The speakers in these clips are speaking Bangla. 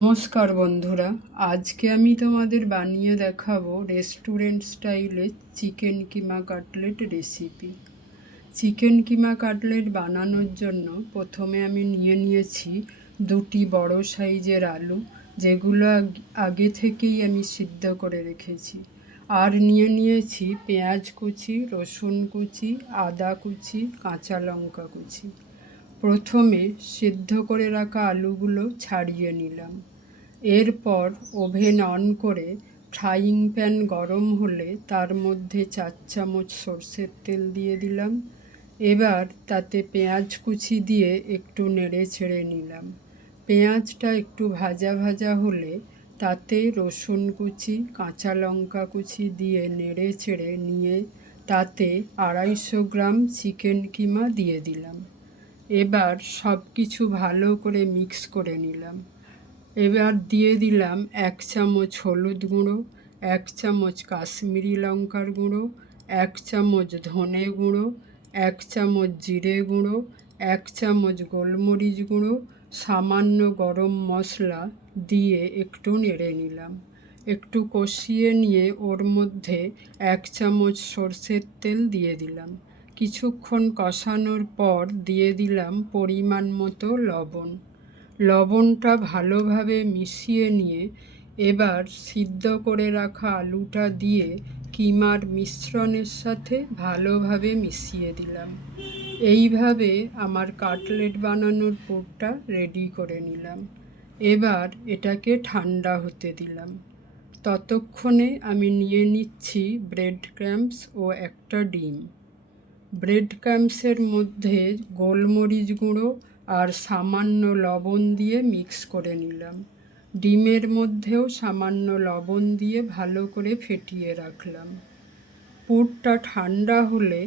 নমস্কার বন্ধুরা, আজকে আমি তোমাদের বানিয়ে দেখাবো রেস্টুরেন্ট স্টাইলে চিকেন কিমা কাটলেট রেসিপি। চিকেন কিমা কাটলেট বানানোর জন্য প্রথমে আমি নিয়েছি দুটি বড় সাইজের আলু, যেগুলো আগে থেকেই আমি সিদ্ধ করে রেখেছি। আর নিয়েছি পেঁয়াজ কুচি, রসুন কুচি, আদা কুচি, কাঁচা লঙ্কা কুচি। প্রথমে সিদ্ধ করে রাখা আলুগুলো ছাড়িয়ে নিলাম। এরপর ওভেন অন করে ফ্রাইং প্যান গরম হলে তার মধ্যে 4 চামচ সরষের তেল দিয়ে দিলাম। এবার তাতে পেঁয়াজ কুচি দিয়ে একটু নেড়ে ছেড়ে নিলাম। পেঁয়াজটা একটু ভাজা ভাজা হলে তাতে রসুন কুচি, কাঁচা লঙ্কা কুচি দিয়ে নেড়ে ছেড়ে নিয়ে তাতে 250 গ্রাম চিকেন কিমা দিয়ে দিলাম। এবার সব কিছু ভালো করে মিক্স করে নিলাম। এবার দিয়ে দিলাম 1 চামচ হলুদ গুঁড়ো, 1 চামচ কাশ্মীরি লঙ্কার গুঁড়ো, 1 চামচ ধনে গুঁড়ো, 1 চামচ জিরে গুঁড়ো, 1 চামচ গোলমরিচ গুঁড়ো, সামান্য গরম মশলা দিয়ে একটু নেড়ে নিলাম। একটু কষিয়ে নিয়ে ওর মধ্যে 1 চামচ সরষের তেল দিয়ে দিলাম। কিছুক্ষণ কষানোর পর দিয়ে দিলাম পরিমাণ মতো লবণ। লবণটা ভালোভাবে মিশিয়ে নিয়ে এবার সিদ্ধ করে রাখা আলুটা দিয়ে কিমার মিশ্রণের সাথে ভালোভাবে মিশিয়ে দিলাম। এইভাবে আমার কাটলেট বানানোর পুরটা রেডি করে নিলাম। এবার এটাকে ঠান্ডা হতে দিলাম। ততক্ষণে আমি নিয়ে নিচ্ছি ব্রেড ক্রাম্বস ও একটা ডিম। ব্রেড ক্রাম্বসের মধ্যে গোলমরিচ গুঁড়ো আর সামান্য লবণ দিয়ে মিক্স করে নিলাম। ডিমের মধ্যেও সামান্য লবণ দিয়ে ভালো করে ফেটিয়ে রাখলাম। পুরটা ঠান্ডা হলে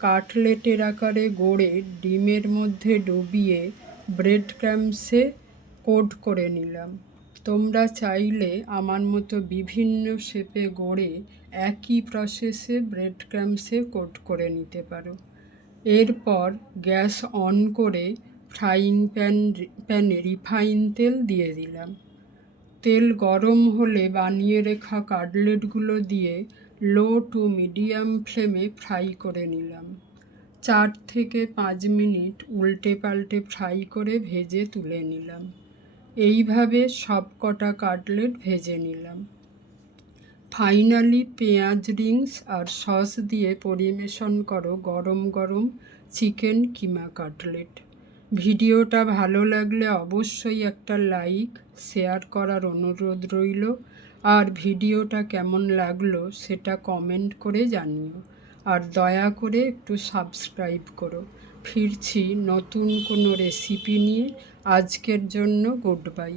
কাটলেটের আকারে গড়ে ডিমের মধ্যে ডুবিয়ে ব্রেড ক্রাম্বসে কোট করে নিলাম। তোমরা চাইলে আমার মতো বিভিন্ন শেপে গড়ে একই প্রসেসে ব্রেড ক্রাম্বসে কোট করে নিতে পারো। এরপর গ্যাস অন করে ফ্রাইং প্যানে রিফাইন তেল দিয়ে দিলাম। তেল গরম হলে বানিয়ে রাখা কাটলেটগুলো দিয়ে লো টু মিডিয়াম ফ্লেমে ফ্রাই করে নিলাম। 4 থেকে 5 মিনিট উল্টে পাল্টে ফ্রাই করে ভেজে তুলে নিলাম। এইভাবে সব কটা কাটলেট ভেজে নিলাম। ফাইনালি পেঁয়াজ রিংস আর সস দিয়ে পরিবেশন করো গরম গরম চিকেন কিমা কাটলেট। ভিডিওটা ভালো লাগলে অবশ্যই একটা লাইক, শেয়ার করার অনুরোধ রইল। আর ভিডিওটা কেমন লাগলো সেটা কমেন্ট করে জানিও। আর দয়া করে একটু সাবস্ক্রাইব করো। ফিরছি নতুন কোনো রেসিপি নিয়ে। আজকের জন্য গুড বাই।